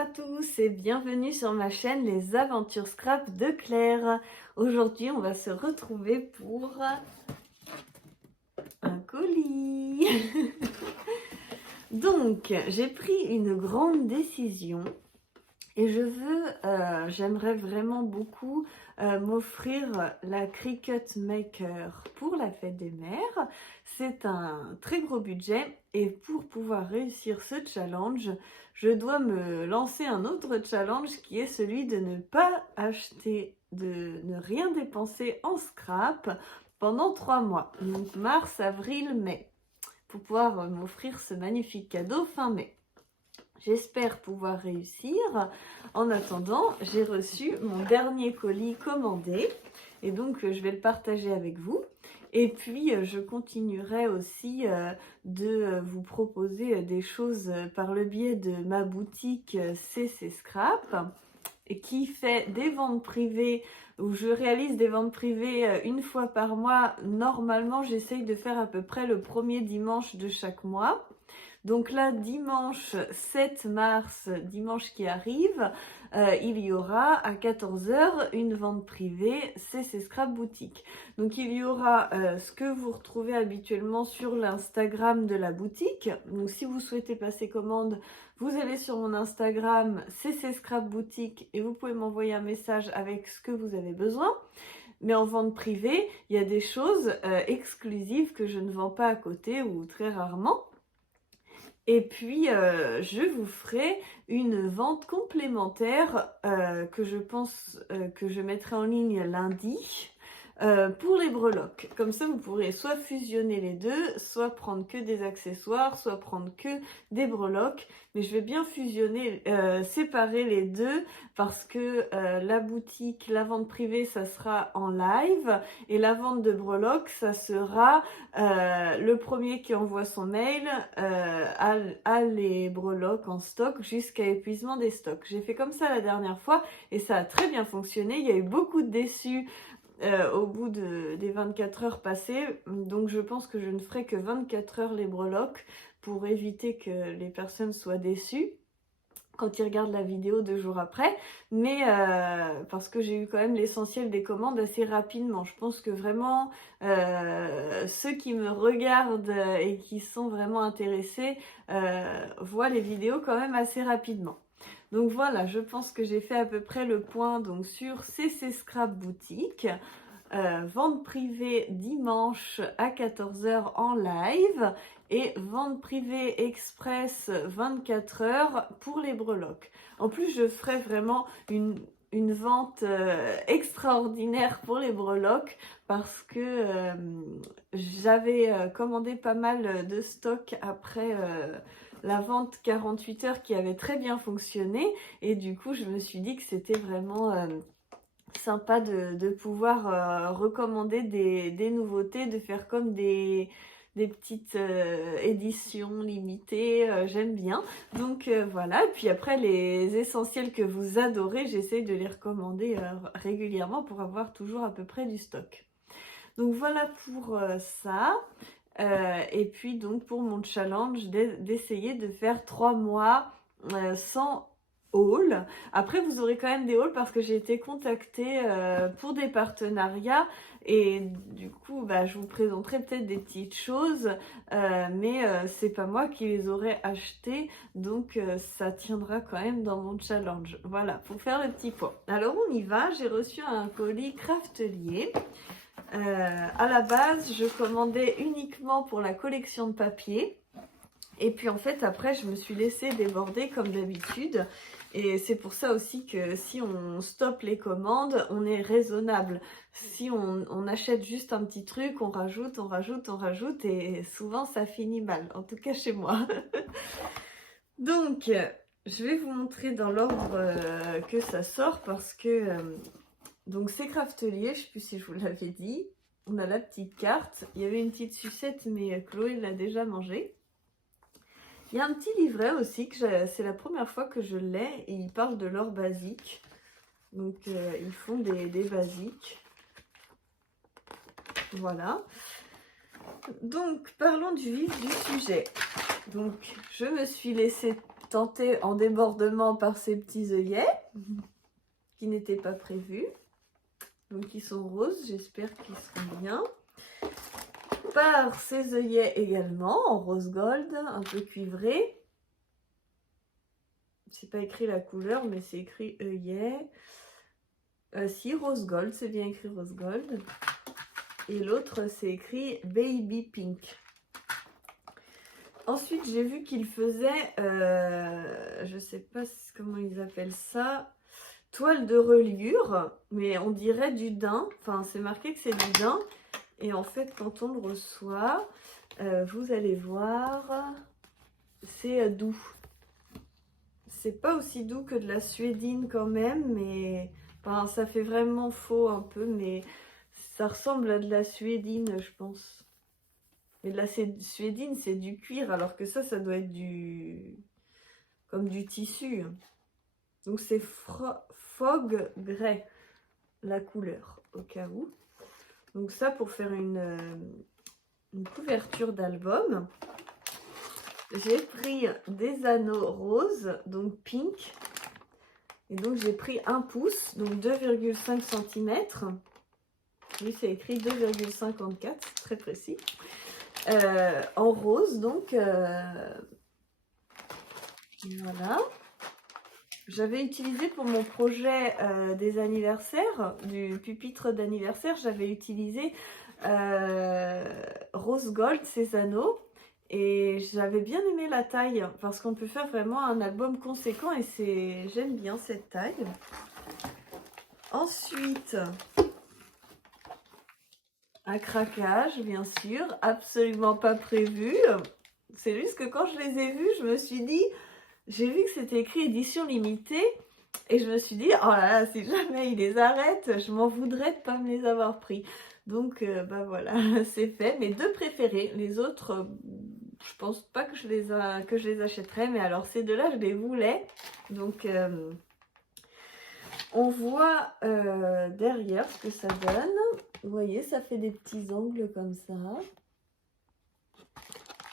à tous et bienvenue sur ma chaîne Les Aventures Scrap de Claire. Aujourd'hui, on va se retrouver pour un colis. Donc, j'ai pris une grande décision et j'aimerais vraiment beaucoup m'offrir la Cricut Maker pour la fête des mères. C'est un très gros budget et pour pouvoir réussir ce challenge, je dois me lancer un autre challenge qui est celui de ne pas acheter, de ne rien dépenser en scrap pendant 3 mois, donc mars, avril, mai, pour pouvoir m'offrir ce magnifique cadeau fin mai. J'espère pouvoir réussir. En attendant, j'ai reçu mon dernier colis commandé et donc je vais le partager avec vous. Et puis je continuerai aussi de vous proposer des choses par le biais de ma boutique CC Scrap et qui fait des ventes privées où je réalise des ventes privées une fois par mois. Normalement, j'essaye de faire à peu près le premier dimanche de chaque mois. Donc là, dimanche 7 mars, dimanche qui arrive, il y aura à 14 h une vente privée CC Scrap Boutique. Donc il y aura ce que vous retrouvez habituellement sur l'Instagram de la boutique. Donc si vous souhaitez passer commande, vous allez sur mon Instagram CC Scrap Boutique et vous pouvez m'envoyer un message avec ce que vous avez besoin. Mais en vente privée, il y a des choses exclusives que je ne vends pas à côté ou très rarement. Et puis, je vous ferai une vente complémentaire que je pense que je mettrai en ligne lundi pour les breloques. Comme ça, vous pourrez soit fusionner les deux, soit prendre que des accessoires, soit prendre que des breloques. Mais je vais bien fusionner, séparer les deux parce que la boutique, la vente privée, ça sera en live et la vente de breloques, ça sera le premier qui envoie son mail a les breloques en stock jusqu'à épuisement des stocks. J'ai fait comme ça la dernière fois et ça a très bien fonctionné. Il y a eu beaucoup de déçus au bout des 24 heures passées, donc je pense que je ne ferai que 24 heures les breloques pour éviter que les personnes soient déçues quand ils regardent la vidéo 2 jours après, mais parce que j'ai eu quand même l'essentiel des commandes assez rapidement. Je pense que vraiment ceux qui me regardent et qui sont vraiment intéressés voient les vidéos quand même assez rapidement. Donc voilà, je pense que j'ai fait à peu près le point donc sur CC Scrap Boutique. Vente privée dimanche à 14 h en live et vente privée express 24 h pour les breloques. En plus, je ferai vraiment une vente extraordinaire pour les breloques parce que j'avais commandé pas mal de stock après la vente 48 heures qui avait très bien fonctionné et du coup je me suis dit que c'était vraiment sympa de pouvoir recommander des nouveautés, de faire comme des petites éditions limitées, j'aime bien. Donc voilà, et puis après les essentiels que vous adorez, j'essaie de les recommander régulièrement pour avoir toujours à peu près du stock. Donc voilà pour ça. Et puis donc pour mon challenge d'essayer de faire 3 mois sans haul. Après vous aurez quand même des hauls parce que j'ai été contactée pour des partenariats et du coup je vous présenterai peut-être des petites choses mais c'est pas moi qui les aurais achetées, donc ça tiendra quand même dans mon challenge. Voilà, pour faire le petit point. Alors on y va, j'ai reçu un colis Craftelier. À la base, je commandais uniquement pour la collection de papier. Et puis en fait, après, je me suis laissée déborder comme d'habitude. Et c'est pour ça aussi que si on stoppe les commandes, on est raisonnable. Si on achète juste un petit truc, on rajoute, on rajoute, on rajoute. Et souvent, ça finit mal. En tout cas, chez moi. Donc, je vais vous montrer dans l'ordre que ça sort parce que... donc c'est Craftelier, je ne sais plus si je vous l'avais dit. On a la petite carte. Il y avait une petite sucette, mais Chloé l'a déjà mangée. Il y a un petit livret aussi, que c'est la première fois que je l'ai. Et ils parlent de leurs basiques. Donc ils font des basiques. Voilà. Donc parlons du vif du sujet. Donc je me suis laissée tenté en débordement par ces petits œillets qui n'étaient pas prévus. Donc ils sont roses, j'espère qu'ils seront bien. Par ces œillets également, en rose gold, un peu cuivré. C'est pas écrit la couleur, mais c'est écrit œillet. Si, rose gold, c'est bien écrit rose gold. Et l'autre, c'est écrit baby pink. Ensuite, j'ai vu qu'ils faisaient, je sais pas comment ils appellent ça, toile de reliure, mais on dirait du daim. Enfin, c'est marqué que c'est du daim. Et en fait, quand on le reçoit, vous allez voir, c'est doux. C'est pas aussi doux que de la suédine quand même, mais enfin, ça fait vraiment faux un peu, mais ça ressemble à de la suédine, je pense. Mais de la suédine, c'est du cuir, alors que ça doit être comme du tissu. Donc c'est Fog Grey, la couleur, au cas où. Donc ça, pour faire une couverture d'album. J'ai pris des anneaux roses, donc pink. Et donc j'ai pris 1 pouce, donc 2,5 cm. Oui, c'est écrit 2,54, très précis. En rose, donc voilà. J'avais utilisé pour mon projet des anniversaires, du pupitre d'anniversaire, j'avais utilisé rose gold, ces anneaux. Et j'avais bien aimé la taille, parce qu'on peut faire vraiment un album conséquent et j'aime bien cette taille. Ensuite, un craquage, bien sûr, absolument pas prévu. C'est juste que quand je les ai vus, je me suis dit, j'ai vu que c'était écrit édition limitée. Et je me suis dit, oh là là, si jamais ils les arrêtent, je m'en voudrais de ne pas me les avoir pris. Donc, bah voilà, c'est fait. Mes 2 préférés, les autres, je pense pas que je les achèterais. Mais alors, ces 2-là, je les voulais. Donc, on voit derrière ce que ça donne. Vous voyez, ça fait des petits angles comme ça.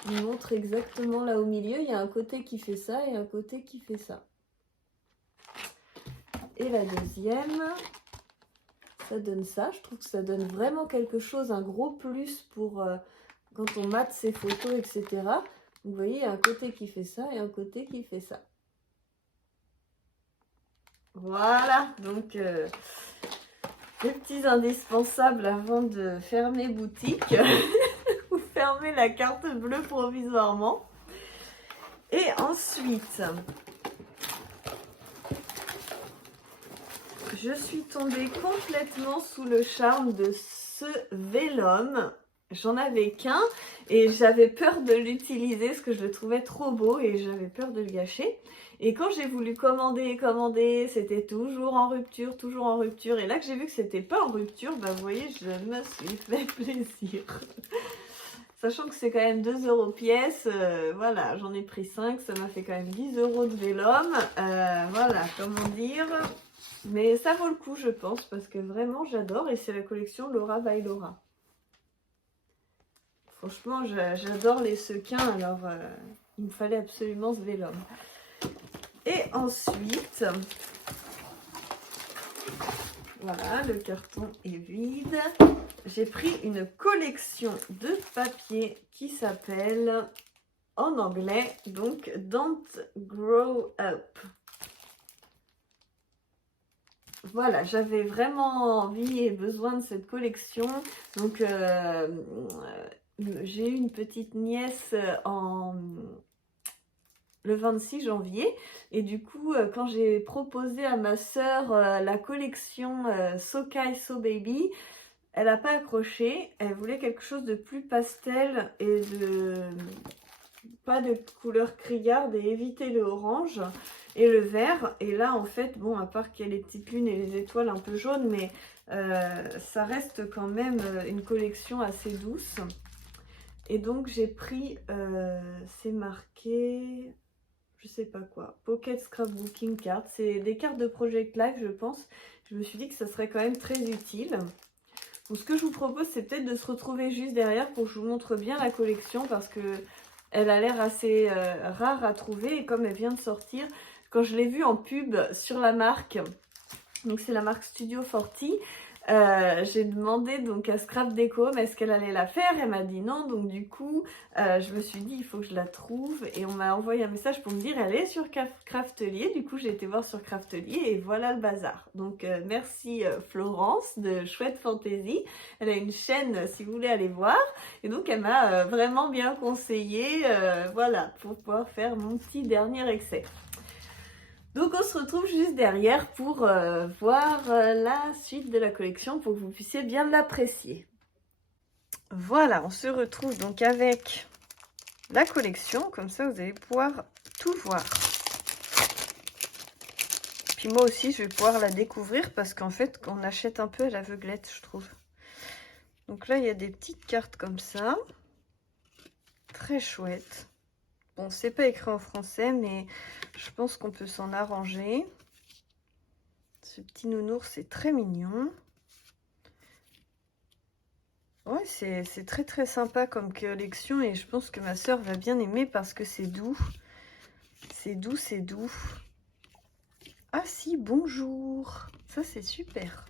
Il montre exactement là au milieu. Il y a un côté qui fait ça et un côté qui fait ça. Et la deuxième, ça donne ça. Je trouve que ça donne vraiment quelque chose, un gros plus pour quand on mate ses photos, etc. Vous voyez, il y a un côté qui fait ça et un côté qui fait ça. Voilà, donc les petits indispensables avant de fermer boutique ou fermer la carte bleue provisoirement. Et ensuite, je suis tombée complètement sous le charme de ce vélum. J'en avais qu'un et j'avais peur de l'utiliser parce que je le trouvais trop beau et j'avais peur de le gâcher. Et quand j'ai voulu commander, c'était toujours en rupture, toujours en rupture. Et là que j'ai vu que c'était pas en rupture, bah vous voyez, je me suis fait plaisir. Sachant que c'est quand même 2 € pièce, voilà, j'en ai pris 5, ça m'a fait quand même 10 € de vélum. Voilà, comment dire. Mais ça vaut le coup, je pense, parce que vraiment, j'adore. Et c'est la collection Laura by Laura. Franchement, j'adore les sequins, alors il me fallait absolument ce vélum. Et ensuite, voilà, le carton est vide. J'ai pris une collection de papier qui s'appelle, en anglais, donc Don't Grow Up. Voilà, j'avais vraiment envie et besoin de cette collection. Donc, j'ai eu une petite nièce le 26 janvier. Et du coup, quand j'ai proposé à ma sœur la collection So Kai So Baby, elle n'a pas accroché. Elle voulait quelque chose de plus pastel et pas de couleur criarde et éviter le orange et le vert. Et là, en fait, bon, à part qu'il y a les petites lunes et les étoiles un peu jaunes, mais ça reste quand même une collection assez douce. Et donc, j'ai pris, c'est marqué, je sais pas quoi, Pocket Scrapbooking Card. C'est des cartes de Project Life, je pense. Je me suis dit que ça serait quand même très utile. Donc, ce que je vous propose, c'est peut-être de se retrouver juste derrière pour que je vous montre bien la collection, parce que Elle a l'air assez rare à trouver et comme elle vient de sortir, quand je l'ai vue en pub sur la marque, donc c'est la marque Studio 40, j'ai demandé donc à Scrap Déco est-ce qu'elle allait la faire. Elle m'a dit non, donc du coup je me suis dit il faut que je la trouve et on m'a envoyé un message pour me dire elle est sur Craftelier. Du coup j'ai été voir sur Craftelier et voilà le bazar. Donc merci Florence de Chouette Fantasy, elle a une chaîne si vous voulez aller voir et donc elle m'a vraiment bien conseillé voilà pour pouvoir faire mon petit dernier essai. Donc on se retrouve juste derrière pour voir la suite de la collection pour que vous puissiez bien l'apprécier. Voilà, on se retrouve donc avec la collection, comme ça vous allez pouvoir tout voir. Puis moi aussi je vais pouvoir la découvrir parce qu'en fait on achète un peu à l'aveuglette je trouve. Donc là il y a des petites cartes comme ça, très chouettes. Bon, c'est pas écrit en français, mais je pense qu'on peut s'en arranger. Ce petit nounours, c'est très mignon. Ouais, c'est très très sympa comme collection et je pense que ma soeur va bien aimer parce que c'est doux. C'est doux, c'est doux. Ah si, bonjour. Ça, c'est super.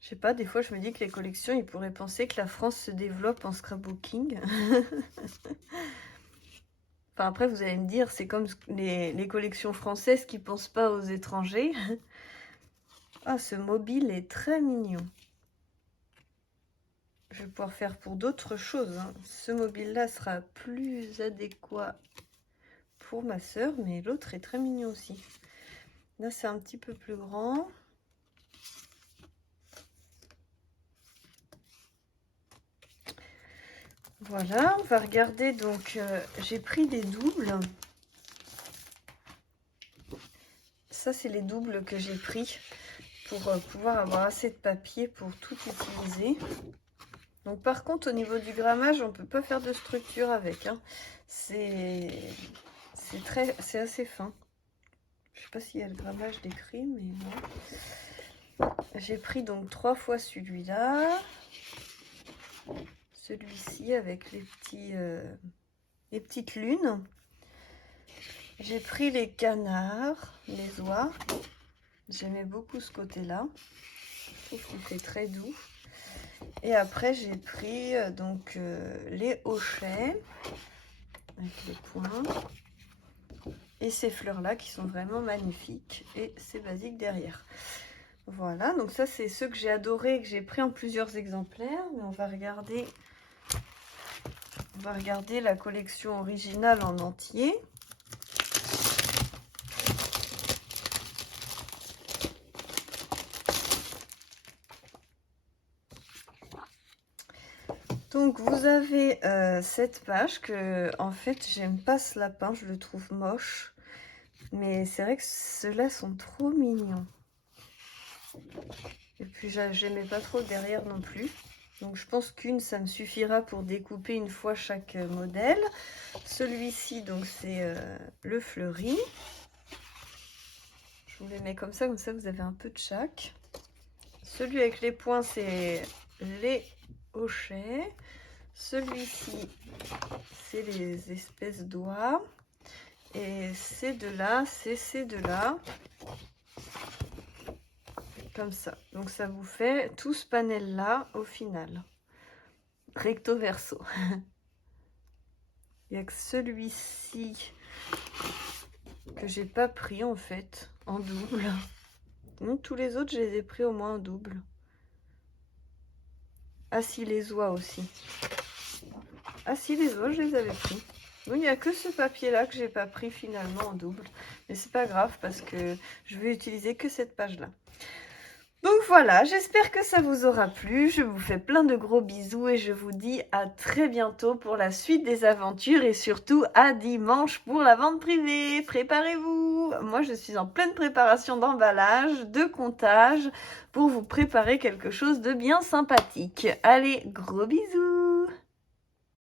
Je sais pas, des fois je me dis que les collections, ils pourraient penser que la France se développe en scrapbooking. Enfin après vous allez me dire, c'est comme les collections françaises qui pensent pas aux étrangers. Ah, ce mobile est très mignon. Je vais pouvoir faire pour d'autres choses, hein. Ce mobile-là sera plus adéquat pour ma soeur, mais l'autre est très mignon aussi. Là, c'est un petit peu plus grand. Voilà, on va regarder. Donc, j'ai pris des doubles. Ça, c'est les doubles que j'ai pris pour pouvoir avoir assez de papier pour tout utiliser. Donc, par contre, au niveau du grammage, on ne peut pas faire de structure avec, hein. C'est assez fin. Je sais pas s'il y a le grammage décrit, mais non. J'ai pris donc 3 fois celui-là. Celui-ci avec les petites lunes. J'ai pris les canards, les oies. J'aimais beaucoup ce côté-là. Je trouve qu'il fait très doux. Et après, j'ai pris donc les hochets avec les points. Et ces fleurs-là qui sont vraiment magnifiques. Et c'est basique derrière. Voilà, donc ça, c'est ceux que j'ai adorés et que j'ai pris en plusieurs exemplaires. Mais on va regarder la collection originale en entier. Donc vous avez cette page que en fait j'aime pas ce lapin, je le trouve moche. Mais c'est vrai que ceux-là sont trop mignons. Et puis j'aimais pas trop derrière non plus. Donc je pense qu'une ça me suffira pour découper une fois chaque modèle. Celui-ci donc c'est le fleuri. Je vous les mets comme ça vous avez un peu de chaque. Celui avec les points c'est les hochets. Celui-ci c'est les espèces d'oies. Et ces deux-là, c'est ces deux-là. Comme ça. Donc ça vous fait tout ce panel-là au final. Recto verso. Il n'y a que celui-ci que j'ai pas pris en fait en double. Donc tous les autres, je les ai pris au moins en double. Ah si, les oies aussi. Ah si, les oies, je les avais pris. Donc il n'y a que ce papier-là que j'ai pas pris finalement en double. Mais c'est pas grave parce que je vais utiliser que cette page-là. Donc voilà, j'espère que ça vous aura plu. Je vous fais plein de gros bisous et je vous dis à très bientôt pour la suite des aventures et surtout à dimanche pour la vente privée. Préparez-vous! Moi, je suis en pleine préparation d'emballage, de comptage pour vous préparer quelque chose de bien sympathique. Allez, gros bisous!